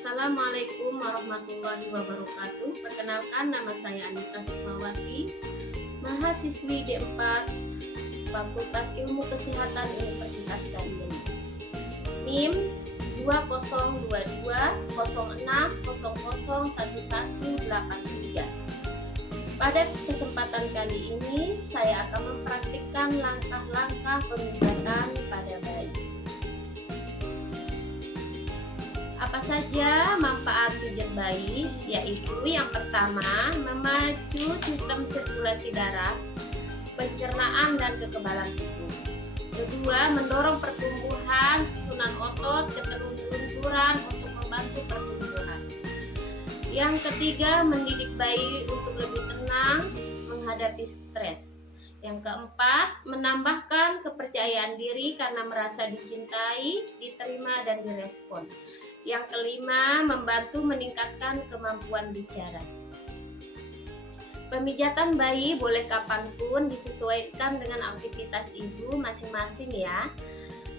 Assalamualaikum warahmatullahi wabarakatuh. Perkenalkan, nama saya Anita Sukmawati, mahasiswi D4 Fakultas Ilmu Kesehatan Universitas Bandung. NIM 202206001183. Pada kesempatan kali ini saya akan mempraktikkan langkah-langkah pemijatan pada bayi. Apa saja manfaat pijat bayi? Yaitu yang pertama, memacu sistem sirkulasi darah, pencernaan dan kekebalan tubuh. Kedua, mendorong pertumbuhan susunan otot, keterluncuran untuk membantu pertumbuhan. Yang ketiga, mendidik bayi untuk lebih tenang menghadapi stres. Yang keempat, menambahkan kepercayaan diri karena merasa dicintai, diterima, dan direspon. Yang kelima, membantu meningkatkan kemampuan bicara. Pemijatan bayi boleh kapanpun, disesuaikan dengan aktivitas ibu masing-masing ya.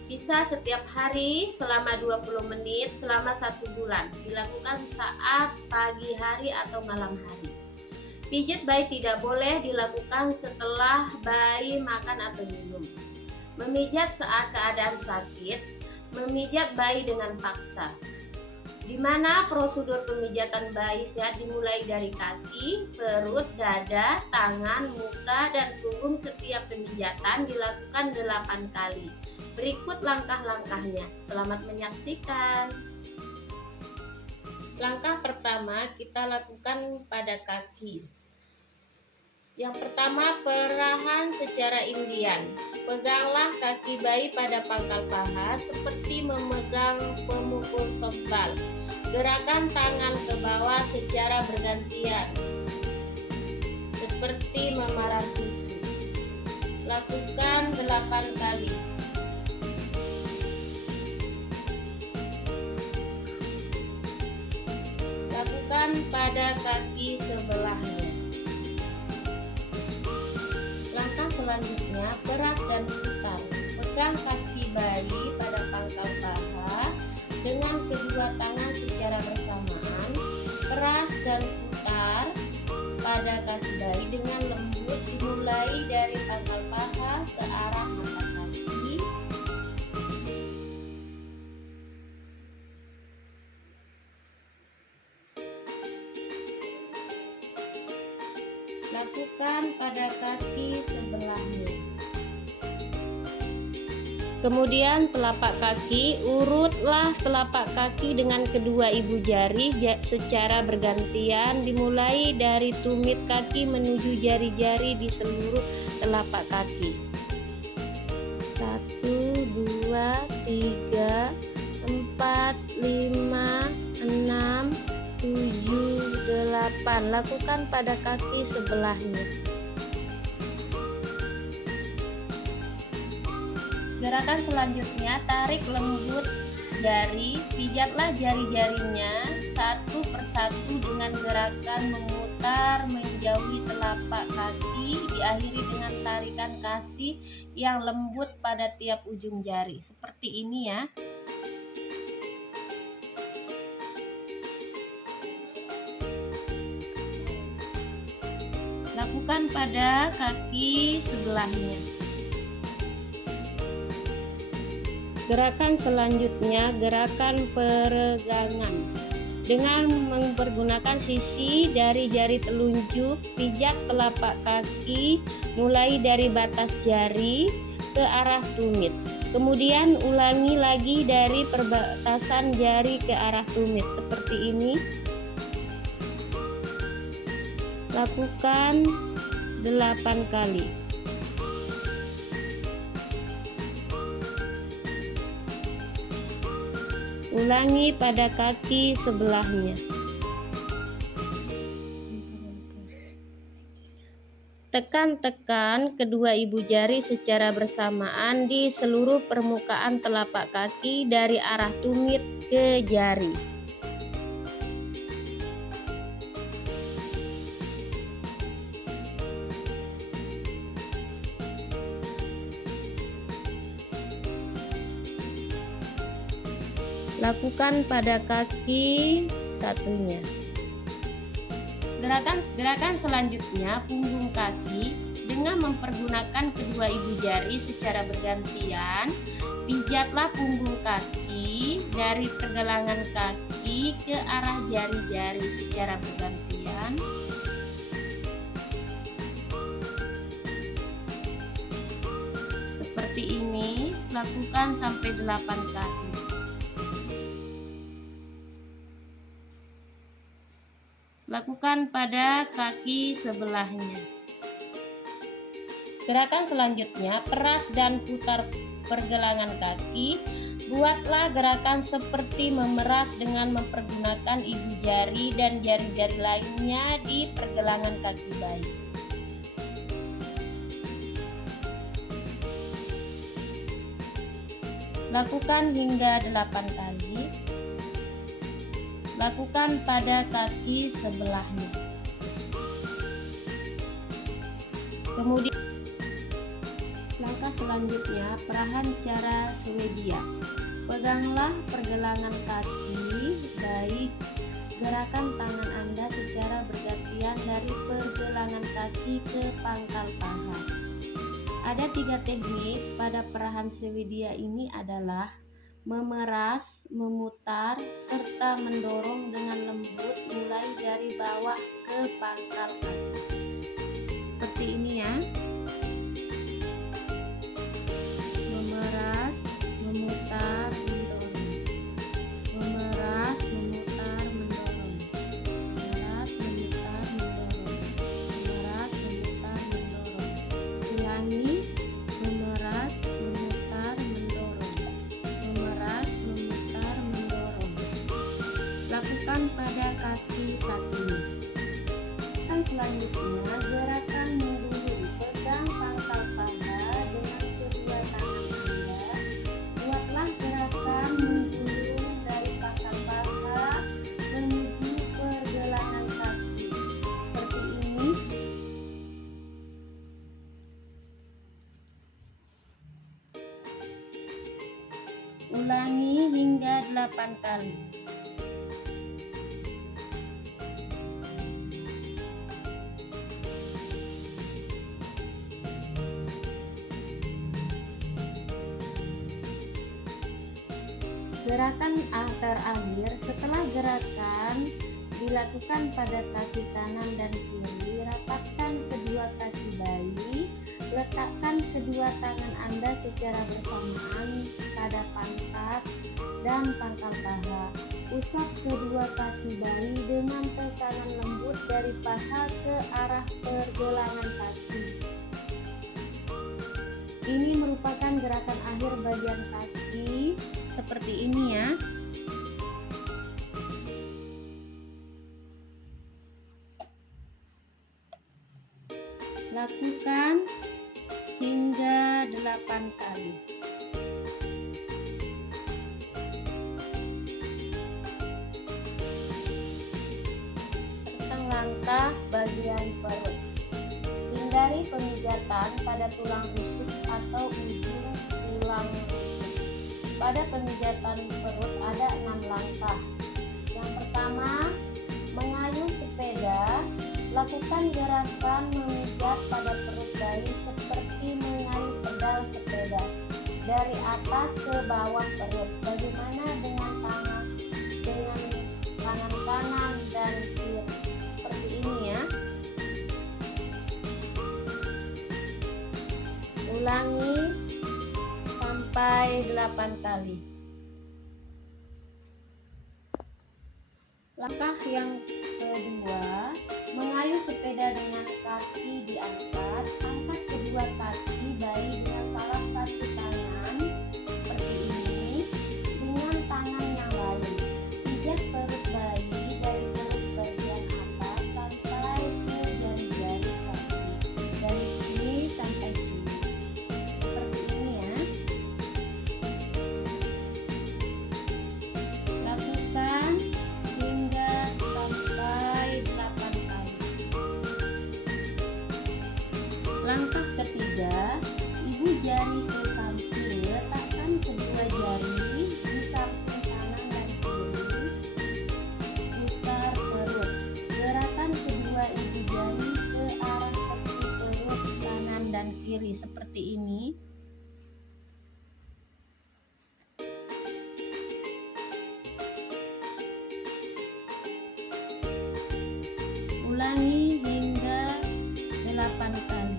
Bisa setiap hari selama 20 menit selama 1 bulan. Dilakukan saat pagi hari atau malam hari. Pijat bayi tidak boleh dilakukan setelah bayi makan atau minum. Memijat saat keadaan sakit. Memijat bayi dengan paksa. Di mana prosedur pemijatan bayi sehat dimulai dari kaki, perut, dada, tangan, muka, dan punggung. Setiap pemijatan dilakukan 8 kali. Berikut langkah-langkahnya. Selamat menyaksikan. Langkah pertama kita lakukan pada kaki. Yang pertama, perahan secara Indian. Peganglah kaki bayi pada pangkal paha seperti memegang pemukul softball. Gerakan tangan ke bawah secara bergantian seperti memerah susu. Lakukan 8 kali. Lakukan pada kaki sebelahnya. Langkah selanjutnya, peras dan putar. Pegang kaki bayi pada pangkal paha dengan kedua tangan secara bersamaan. Peras dan putar pada kaki bayi dengan lembut, dimulai dari pangkal paha ke arah mata kaki. Lakukan pada kaki sebelahnya. Kemudian telapak kaki, urutlah telapak kaki dengan kedua ibu jari secara bergantian, dimulai dari tumit kaki menuju jari-jari di seluruh telapak kaki. 1, 2, 3, 4, 5, 6, 7, 8. Lakukan pada kaki sebelahnya. Gerakan selanjutnya, tarik lembut jari, pijatlah jari-jarinya satu persatu dengan gerakan memutar menjauhi telapak kaki, diakhiri dengan tarikan kasih yang lembut pada tiap ujung jari. Seperti ini ya. Lakukan pada kaki sebelahnya. Gerakan selanjutnya, gerakan peregangan. Dengan mempergunakan sisi dari jari telunjuk, pijat telapak kaki mulai dari batas jari ke arah tumit. Kemudian ulangi lagi dari perbatasan jari ke arah tumit seperti ini. Lakukan 8 kali. Ulangi pada kaki sebelahnya. Tekan-tekan kedua ibu jari secara bersamaan di seluruh permukaan telapak kaki dari arah tumit ke jari. Lakukan pada kaki satunya. Gerakan selanjutnya punggung kaki dengan mempergunakan kedua ibu jari secara bergantian. Pijatlah punggung kaki dari pergelangan kaki ke arah jari-jari secara bergantian. Seperti ini, lakukan sampai 8 kali. Lakukan pada kaki sebelahnya. Gerakan selanjutnya, peras dan putar pergelangan kaki. Buatlah gerakan seperti memeras dengan mempergunakan ibu jari dan jari-jari lainnya di pergelangan kaki bayi. Lakukan hingga 8 kali. Lakukan pada kaki sebelahnya. Kemudian langkah selanjutnya, perahan cara Swedia. Peganglah pergelangan kaki, baik gerakan tangan Anda secara bergantian dari pergelangan kaki ke pangkal paha. Ada 3 teknik pada perahan Swedia ini adalah memeras, memutar, serta mendorong dengan lembut mulai dari bawah ke pangkal kaki. Seperti ini ya. Memeras, memutar, mendorong. Memeras, memutar, mendorong. Memeras, memutar, mendorong. Memeras, memutar, mendorong. Ulangi. Memeras, memutar, mendorong. Memeras, memutar, mendorong. Lakukan pada kaki satunya. Dan selanjutnya, gerakan menggulung. Pegang pangkal paha dengan kedua tangan Anda. Buatlah gerakan menggulung dari pangkal paha menuju pergelangan kaki. Seperti ini. Ulangi hingga 8 kali. Gerakan terakhir, setelah gerakan dilakukan pada kaki kanan dan kiri, rapatkan kedua kaki bayi, letakkan kedua tangan Anda secara bersamaan pada pantat dan pangkal paha. Usap kedua kaki bayi dengan tekanan lembut dari paha ke arah pergelangan kaki. Ini merupakan gerakan akhir bagian kaki. Seperti ini ya. Lakukan hingga 8 kali. Serta langkah bagian perut. Hindari pemijatan pada tulang rusuk atau ujung tulang rusuk. Pada pemijatan perut ada 6 langkah. Yang pertama, mengayuh sepeda. Lakukan gerakan memijat pada perut bayi seperti mengayuh pedal sepeda dari atas ke bawah perut. Bagaimana dengan tangan kanan dan kiri? Seperti ini ya. Ulangi sampai 8 kali. Langkah yang kedua, mengayuh sepeda dengan kaki diangkat. Angkat kedua kaki bayi dengan salah satu tangan seperti ini dengan tangan yang lain. Pijat perut bayi dari perut bagian atas sampai ke jari-jari kaki. Dari sini sampai sini. Seperti ini ya. Lakukan hingga sampai 8 kali. Langkah ketiga, ibu Ulangi hingga 8 kali.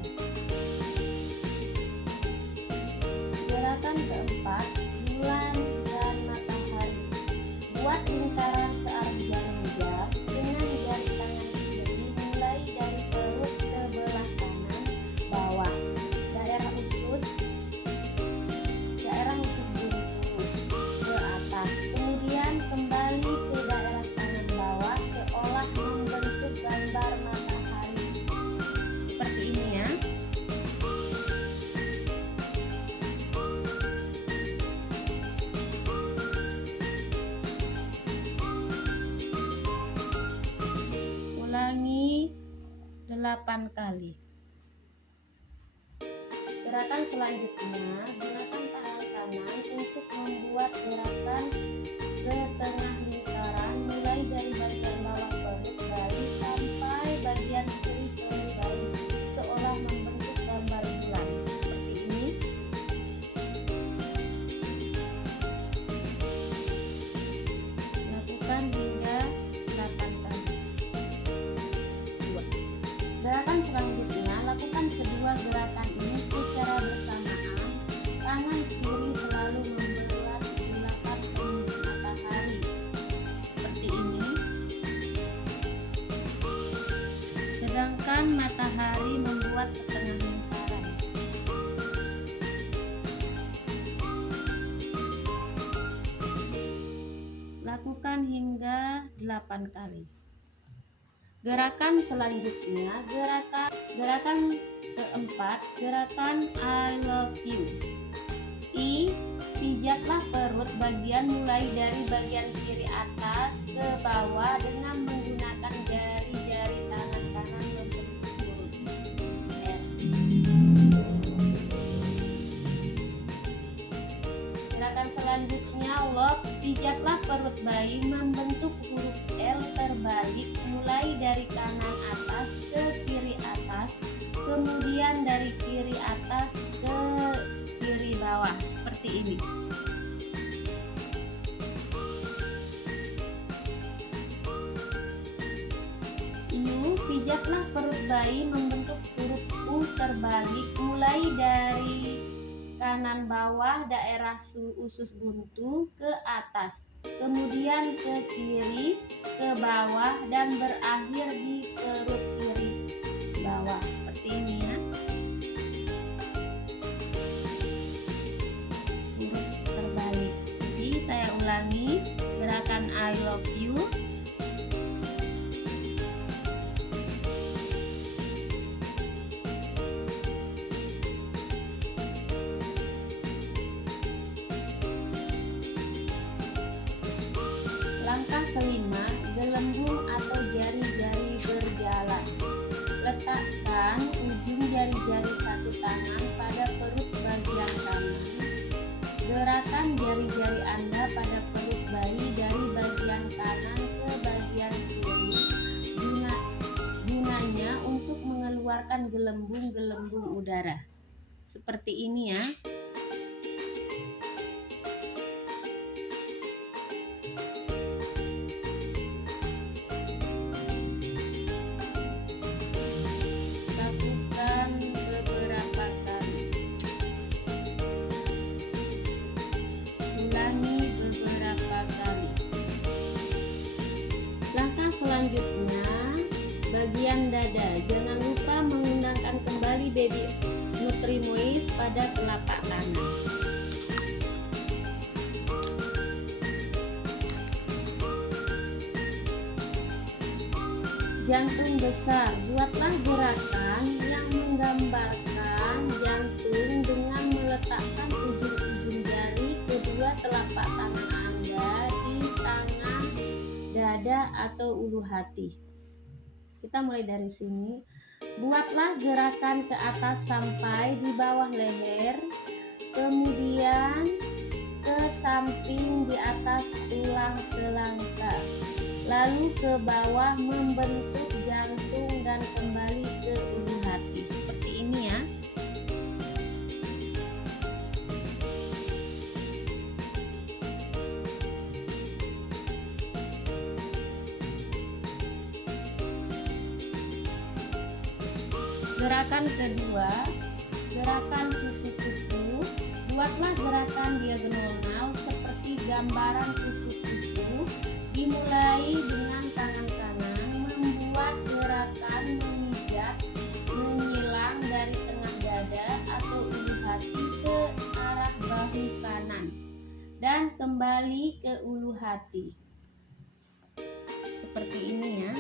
Gerakan keempat, bulan dan matahari. Buat lingkaran searah jarum jam dengan jari tangan kiri mulai dari perut sebelah kanan bawah, daerah usus buntu ke atas, kemudian kembali ke daerah kanan bawah seolah membentuk gambar matahari. Seperti ini ya. Ulangi 8 kali. Gerakan selanjutnya, gunakan tangan kanan untuk membuat gerakan setengah lingkaran mulai dari bagian bawah perut bayi sampai bagian kiri perut bayi seolah membentuk gambar bulan. Seperti ini. Lakukan hingga 8 kali. Gerakan selanjutnya, lakukan kedua gerakan ini secara bersamaan. Tangan kiri selalu membuat bulatan penuh matahari. Seperti ini. Sedangkan matahari membuat setengah lingkaran. Lakukan hingga 8 kali. Gerakan selanjutnya, gerakan keempat, gerakan I love you. I, pijatlah perut bagian mulai dari bagian kiri atas ke bawah dengan menggunakan jari-jari tangan kanan membentuk huruf L. Gerakan selanjutnya, love, pijatlah perut bayi membentuk huruf L terbalik mulai dari kanan atas ke kiri atas, kemudian dari kiri atas ke kiri bawah, seperti ini. U, pijatlah perut bayi membentuk huruf U terbalik mulai dari kanan bawah daerah usus buntu ke atas, kemudian ke kiri, ke bawah, dan berakhir di perut kiri bawah, seperti ini ya. Huruf terbalik. Jadi saya ulangi gerakan I love you. Langkah kelima, gelembung atau jari-jari berjalan. Letakkan ujung jari-jari satu tangan pada perut bagian kanan. Gerakan jari-jari Anda pada perut bayi dari bagian kanan ke bagian kiri. Gunanya untuk mengeluarkan gelembung-gelembung udara. Seperti ini ya. Selanjutnya, bagian dada. Jangan lupa menggunakan kembali baby Nutrimoist pada telapak tangan. Jantung besar. Buatlah gerakan yang menggambarkan jantung dengan meletakkan ujung-ujung jari kedua telapak tangan Anda di tangan dada atau ulu hati. Kita mulai dari sini. Buatlah gerakan ke atas sampai di bawah leher, kemudian ke samping di atas tulang selangkah, lalu ke bawah membentuk jantung dan kembali ke ulu hati. Seperti ini ya. Gerakan kedua, gerakan kupu-kupu. Buatlah gerakan diagonal seperti gambaran kupu-kupu. Dimulai dengan tangan kanan, membuat gerakan memijat, menyilang dari tengah dada atau ulu hati ke arah bahu kanan dan kembali ke ulu hati. Seperti ini ya.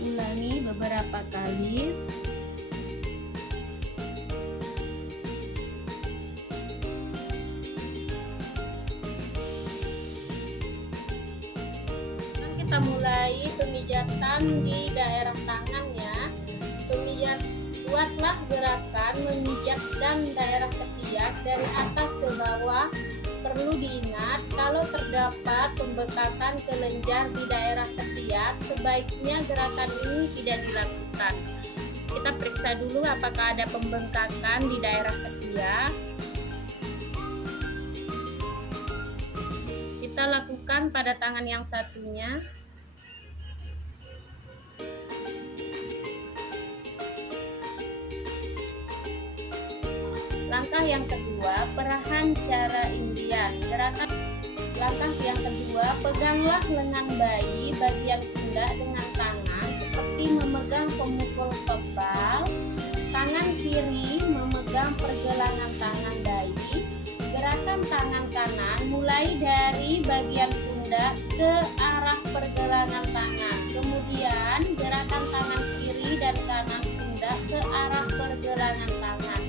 Ulangi beberapa kali. Kita mulai pemijatan di daerah tangan ya. Buatlah gerakan memijatkan daerah ketiak dari atas ke bawah. Perlu diingat, kalau terdapat pembekakan kelenjar di daerah ketiak, sebaiknya gerakan ini tidak dilakukan. Kita periksa dulu apakah ada pembengkakan di daerah ketiak. Kita lakukan pada tangan yang satunya. Langkah yang kedua, perahan cara Indian. Langkah yang kedua, peganglah lengan bayi bagian pundak dengan tangan seperti memegang pemukul softball. Tangan kiri memegang pergelangan tangan bayi. Gerakan tangan kanan mulai dari bagian pundak ke arah pergelangan tangan. Kemudian gerakan tangan kiri dan kanan pundak ke arah pergelangan tangan.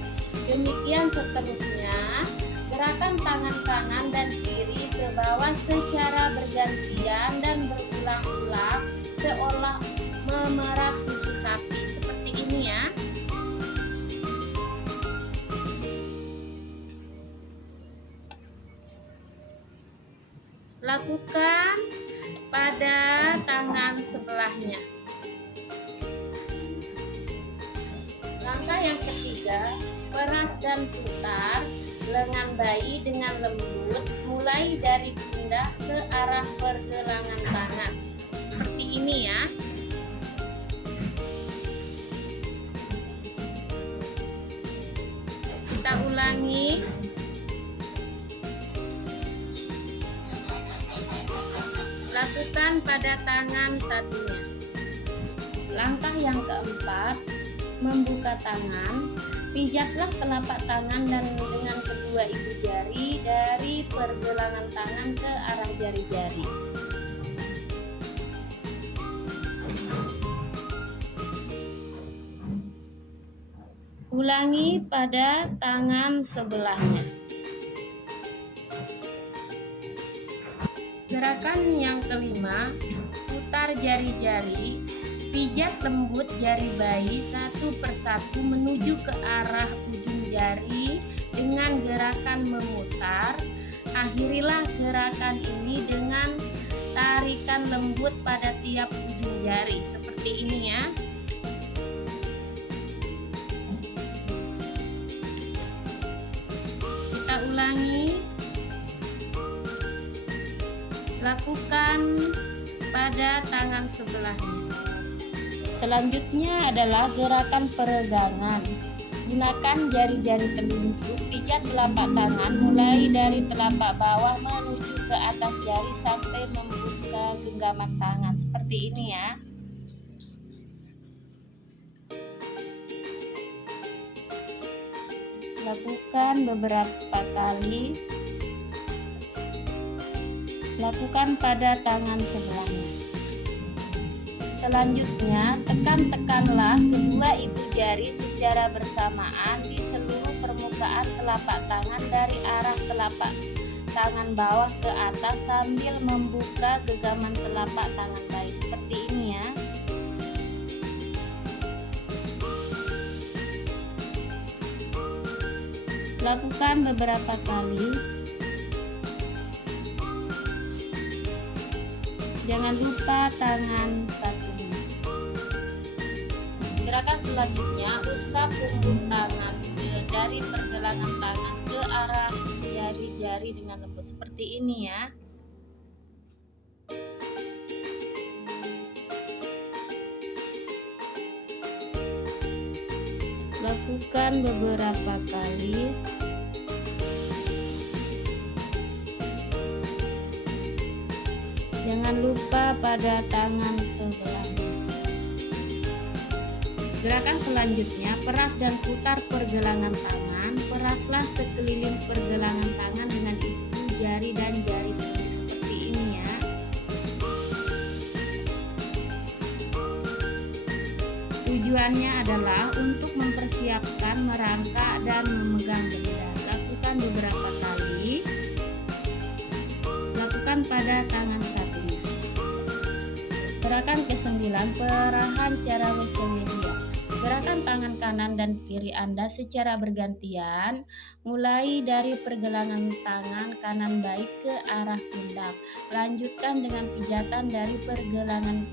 Demikian seterusnya, gerakan tangan kanan dan kiri ke bawah secara bergantian dan berulang-ulang seolah memerah susu sapi. Seperti ini ya. Lakukan pada tangan sebelahnya. Langkah yang ketiga, peras dan putar lengan bayi dengan lembut mulai dari pundak ke arah pergelangan tangan. Seperti ini ya. Kita ulangi. Lakukan pada tangan satunya. Langkah yang keempat, membuka tangan. Pijatlah telapak tangan dan dengan kedua ibu jari dari pergelangan tangan ke arah jari-jari. Ulangi pada tangan sebelahnya. Gerakan yang kelima, putar jari-jari. Pijat lembut jari bayi satu persatu menuju ke arah ujung jari dengan gerakan memutar. Akhirilah gerakan ini dengan tarikan lembut pada tiap ujung jari. Seperti ini ya. Kita ulangi. Lakukan pada tangan sebelahnya. Selanjutnya adalah gerakan peregangan. Gunakan jari-jari telunjuk, pijat telapak tangan mulai dari telapak bawah menuju ke atas jari sampai membuka genggaman tangan. Seperti ini ya. Lakukan beberapa kali. Lakukan pada tangan sebelahnya. Selanjutnya, tekan-tekanlah kedua ibu jari secara bersamaan di seluruh permukaan telapak tangan dari arah telapak tangan bawah ke atas sambil membuka genggaman telapak tangan bayi. Seperti ini ya. Lakukan beberapa kali. Jangan lupa tangan satunya. Gerakan selanjutnya, usap punggung tangan dari pergelangan tangan ke arah jari jari-jari dengan lembut seperti ini ya. Lakukan beberapa kali. Jangan lupa pada tangan sebelahnya. Gerakan selanjutnya, peras dan putar pergelangan tangan. Peraslah sekeliling pergelangan tangan dengan ibu jari dan jari telunjuk seperti ini ya. Tujuannya adalah untuk mempersiapkan merangkak dan memegang benda. Lakukan beberapa kali. Lakukan pada tangan satunya. Gerakan ke-9, perahan cara Swedia. Gerakan tangan kanan dan kiri Anda secara bergantian, mulai dari pergelangan tangan kanan baik ke arah pundak. Lanjutkan dengan pijatan dari pergelangan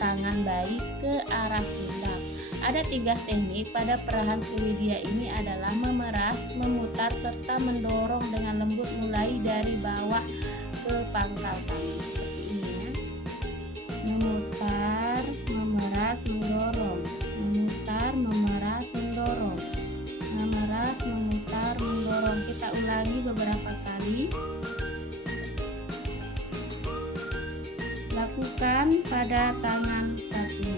tangan baik ke arah pundak. Ada 3 teknik pada perahan Swedia ini adalah memeras, memutar, serta mendorong dengan lembut mulai dari bawah ke pangkal tangan seperti ini ya. Memutar, memeras, mendorong. Memutar, memeras, mendorong. Memeras, memutar, mendorong. Kita ulangi beberapa kali. Lakukan pada tangan satu.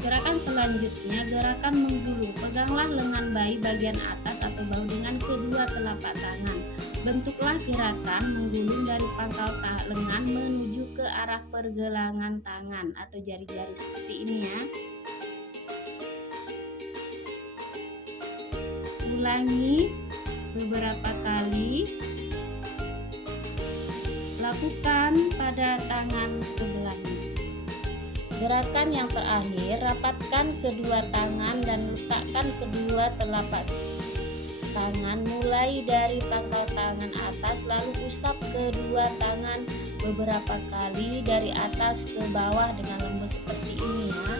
Gerakan selanjutnya, gerakan menggulung. Peganglah lengan bayi bagian atas atau bahu dengan kedua telapak tangan. Bentuklah gerakan menggulung dari pangkal lengan menuju ke arah pergelangan tangan atau jari-jari seperti ini ya. Ulangi beberapa kali. Lakukan pada tangan sebelahnya. Gerakan yang terakhir, rapatkan kedua tangan dan letakkan kedua telapak tangan mulai dari pangkal tangan atas, lalu usap kedua tangan beberapa kali dari atas ke bawah dengan lembut seperti ini ya.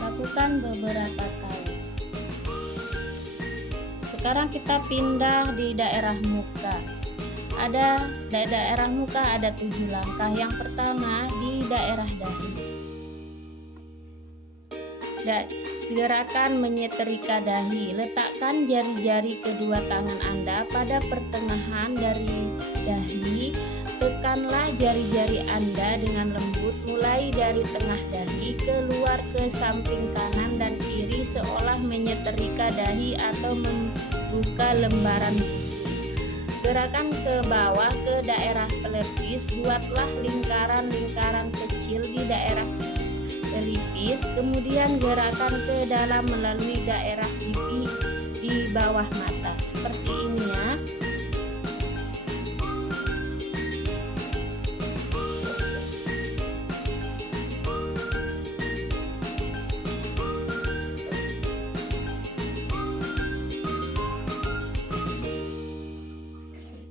Lakukan beberapa kali. Sekarang kita pindah di daerah muka. Ada daerah muka ada 7 langkah. Yang pertama di daerah dahi. Gerakan menyetrika dahi. Letakkan jari-jari kedua tangan Anda pada pertengahan dari dahi. Tekanlah jari-jari Anda dengan lembut mulai dari tengah dahi keluar ke samping kanan dan kiri seolah menyetrika dahi atau membuka lembaran buku. Gerakan ke bawah ke daerah pelipis. Buatlah lingkaran-lingkaran kecil di daerah pelipis, kemudian gerakan ke dalam melalui daerah pipi di bawah mata seperti ini ya.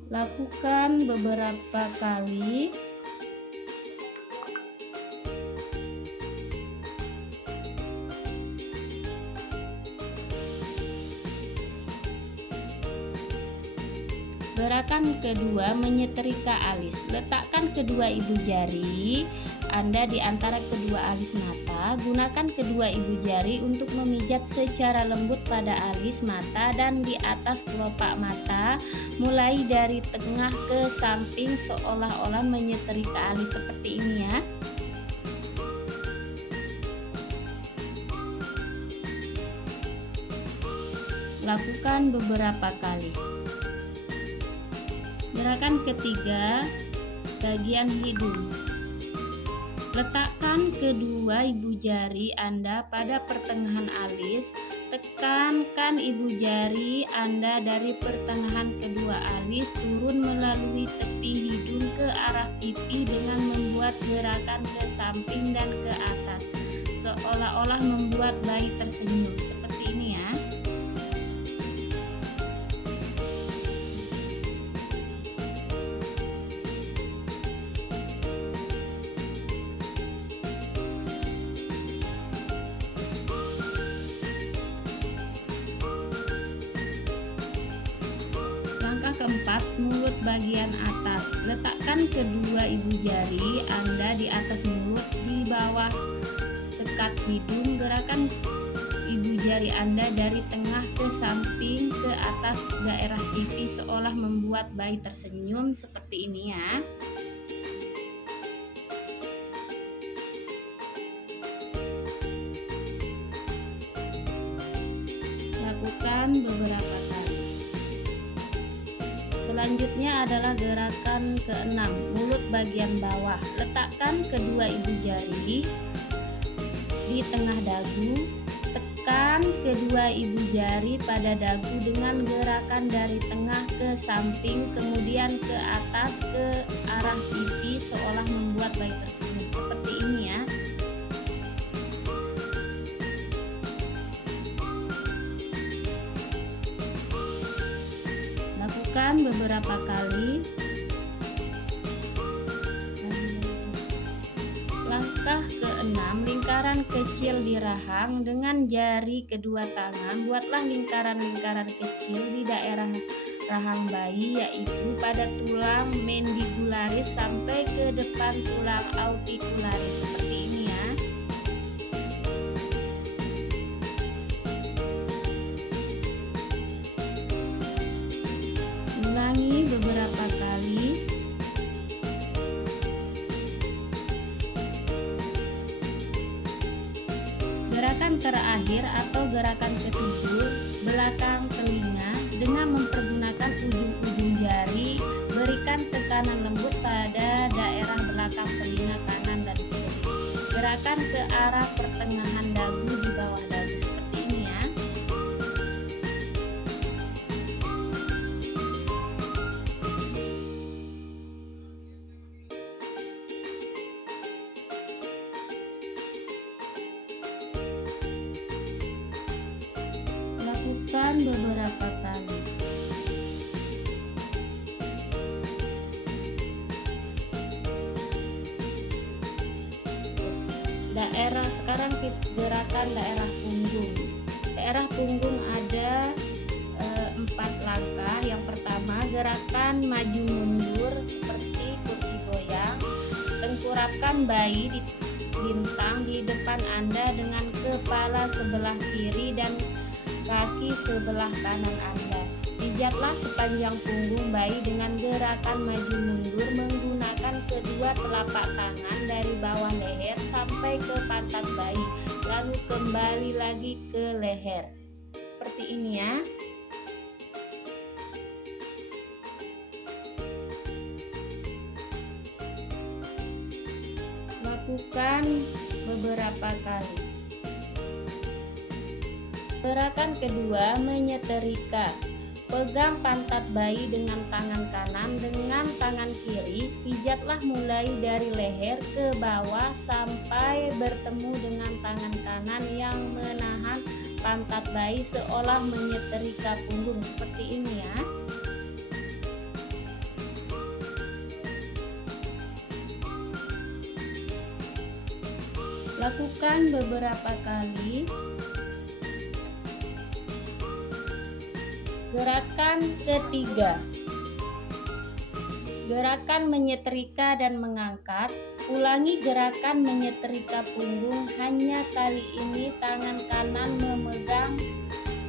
Lakukan beberapa kali. Gerakan kedua, menyetrika alis. Letakkan kedua ibu jari Anda di antara kedua alis mata. Gunakan kedua ibu jari untuk memijat secara lembut pada alis mata dan di atas kelopak mata, mulai dari tengah ke samping seolah-olah menyetrika alis seperti ini ya. Lakukan beberapa kali. Gerakan ketiga, bagian hidung. Letakkan kedua ibu jari Anda pada pertengahan alis. Tekankan ibu jari Anda dari pertengahan kedua alis turun melalui tepi hidung ke arah pipi dengan membuat gerakan ke samping dan ke atas, seolah-olah membuat bayi tersenyum seperti ini ya. keempat, mulut bagian atas. Letakkan kedua ibu jari Anda di atas mulut, di bawah sekat hidung. Gerakan ibu jari Anda dari tengah ke samping ke atas daerah pipi seolah membuat bayi tersenyum seperti ini ya. Lakukan beberapa kali. Selanjutnya adalah gerakan keenam, mulut bagian bawah. Letakkan kedua ibu jari di tengah dagu. Tekan kedua ibu jari pada dagu dengan gerakan dari tengah ke samping, kemudian ke atas ke arah pipi seolah membuat bayi tersenyum. Seperti ini ya. Lakukan beberapa kali. Langkah keenam, lingkaran kecil di rahang dengan jari kedua tangan. Buatlah lingkaran-lingkaran kecil di daerah rahang bayi, yaitu pada tulang mandibularis sampai ke depan tulang autikularis seperti ini ya. Ulangi beberapa kali. Gerakan terakhir atau gerakan ketujuh, belakang telinga dengan mempergunakan ujung-ujung jari. Berikan tekanan lembut pada daerah belakang telinga kanan dan kiri. Gerakan ke arah pertengahan dagu di bawah dagu seperti ini ya. Lakukan beberapa kali. Sekarang gerakan daerah punggung. Daerah punggung ada 4 langkah. Yang pertama, gerakan maju mundur seperti kursi goyang. Tengkurapkan bayi di bintang di depan Anda dengan kepala sebelah kiri dan kaki sebelah kanan Anda. Pijatlah sepanjang punggung bayi dengan gerakan maju mundur menggunakan kedua telapak tangan dari bawah leher sampai ke pantat bayi, lalu kembali lagi ke leher. Seperti ini ya. Lakukan beberapa kali. Gerakan kedua, menyetrika. Pegang pantat bayi dengan tangan kanan, dengan tangan kiri pijatlah mulai dari leher ke bawah sampai bertemu dengan tangan kanan yang menahan pantat bayi seolah menyetrika punggung seperti ini ya. Lakukan beberapa kali. Gerakan ketiga, gerakan menyetrika dan mengangkat. Ulangi gerakan menyetrika punggung, hanya kali ini tangan kanan memegang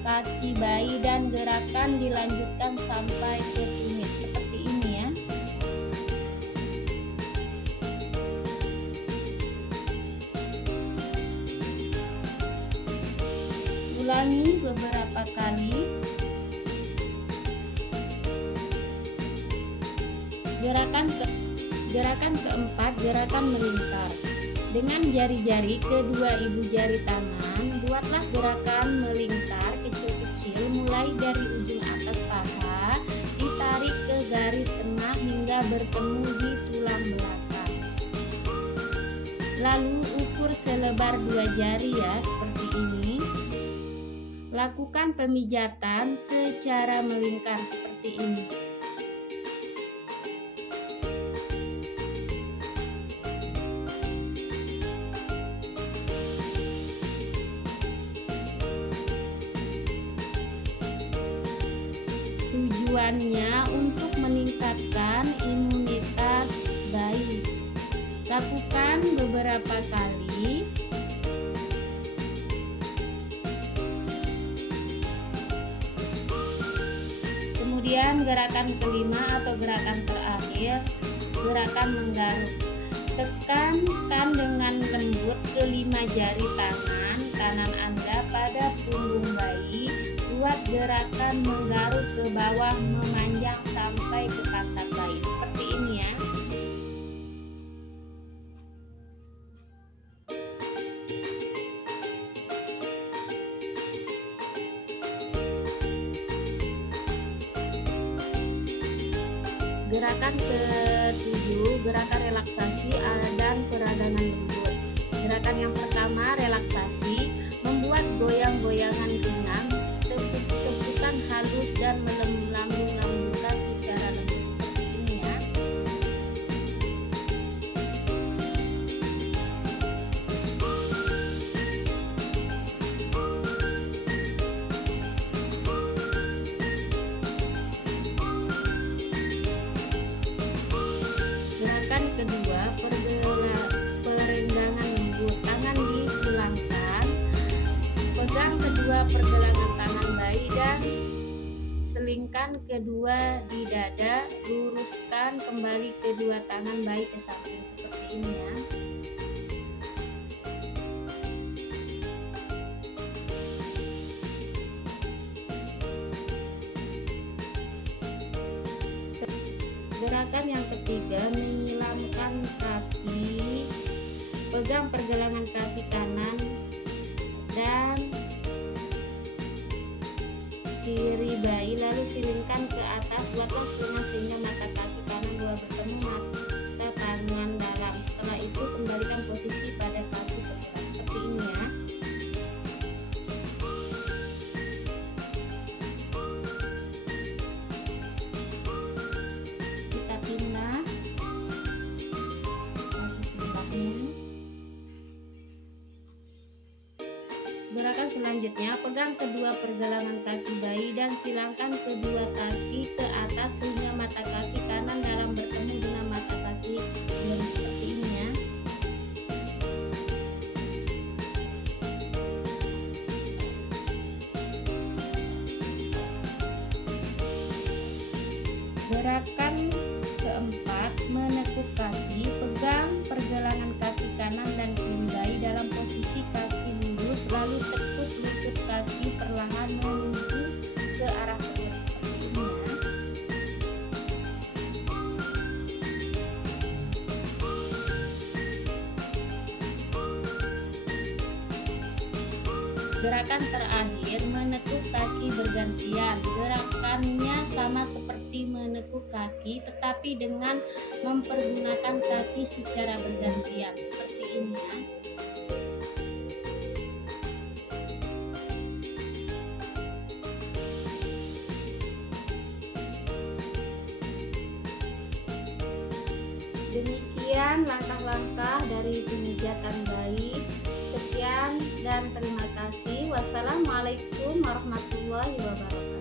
kaki bayi dan gerakan dilanjutkan sampai ke tumit seperti ini ya. Ulangi beberapa kali. Gerakan keempat, gerakan melingkar. Dengan jari-jari kedua ibu jari tangan, buatlah gerakan melingkar kecil-kecil mulai dari ujung atas paha, ditarik ke garis tengah hingga bertemu di tulang belakang. Lalu ukur selebar 2 jari ya, seperti ini. Lakukan pemijatan secara melingkar seperti ini. Tujuannya Lakukan beberapa kali. Kemudian gerakan kelima atau gerakan terakhir, gerakan menggaruk. Tekankan dengan lembut kelima jari tangan kanan Anda pada punggung bayi. Buat gerakan menggaruk ke bawah memanjang sampai ke pantat bayi. Seperti ini ya. Gerakan ke-7, gerakan relaksasi dan peradangan lembut. Gerakan yang pertama, relaksasi, membuat goyang-goyangan ringan, tepuk-tepukan halus dan melambung-lambungkan secara lembut seperti ini ya. Gerakan kedua, perenggangan lembut. Tangan disilangkan, pegang kedua pergelangan tangan bayi dan selingkan kedua di dada. Luruskan kembali kedua tangan bayi ke samping seperti ini ya. Gerakan yang ketiga, menyilamkan kaki. Pegang pergelangan kaki kanan dan kiri bayi, lalu silingkan ke atas. Buatlah setengah sehingga mata kaki kanan dua bertemu mata tangan dalam. Setelah itu kembalikan posisi pada kaki sebelah seperti ini ya. Kita pindah kaki sebelahnya. Gerakan selanjutnya, pegang kedua pergelangan kaki bayi dan silangkan kedua kaki ke atas sehingga mata kaki kanan dalam bertemu dengan mata kaki kiri seperti ini ya. Gerakan keempat, menekuk kaki. Pegang pergelangan kaki kanan dan kiri bayi dalam posisi kaki lurus, lalu tekuk lutut kaki perlahan menuju ke arah perut seperti ini ya. Gerakan terakhir, menekuk kaki bergantian. Gerakannya sama seperti menekuk kaki, tetapi dengan mempergunakan kaki secara bergantian seperti ini ya. Demikian langkah-langkah dari pemijatan bayi. Sekian dan terima kasih. Wassalamualaikum warahmatullahi wabarakatuh.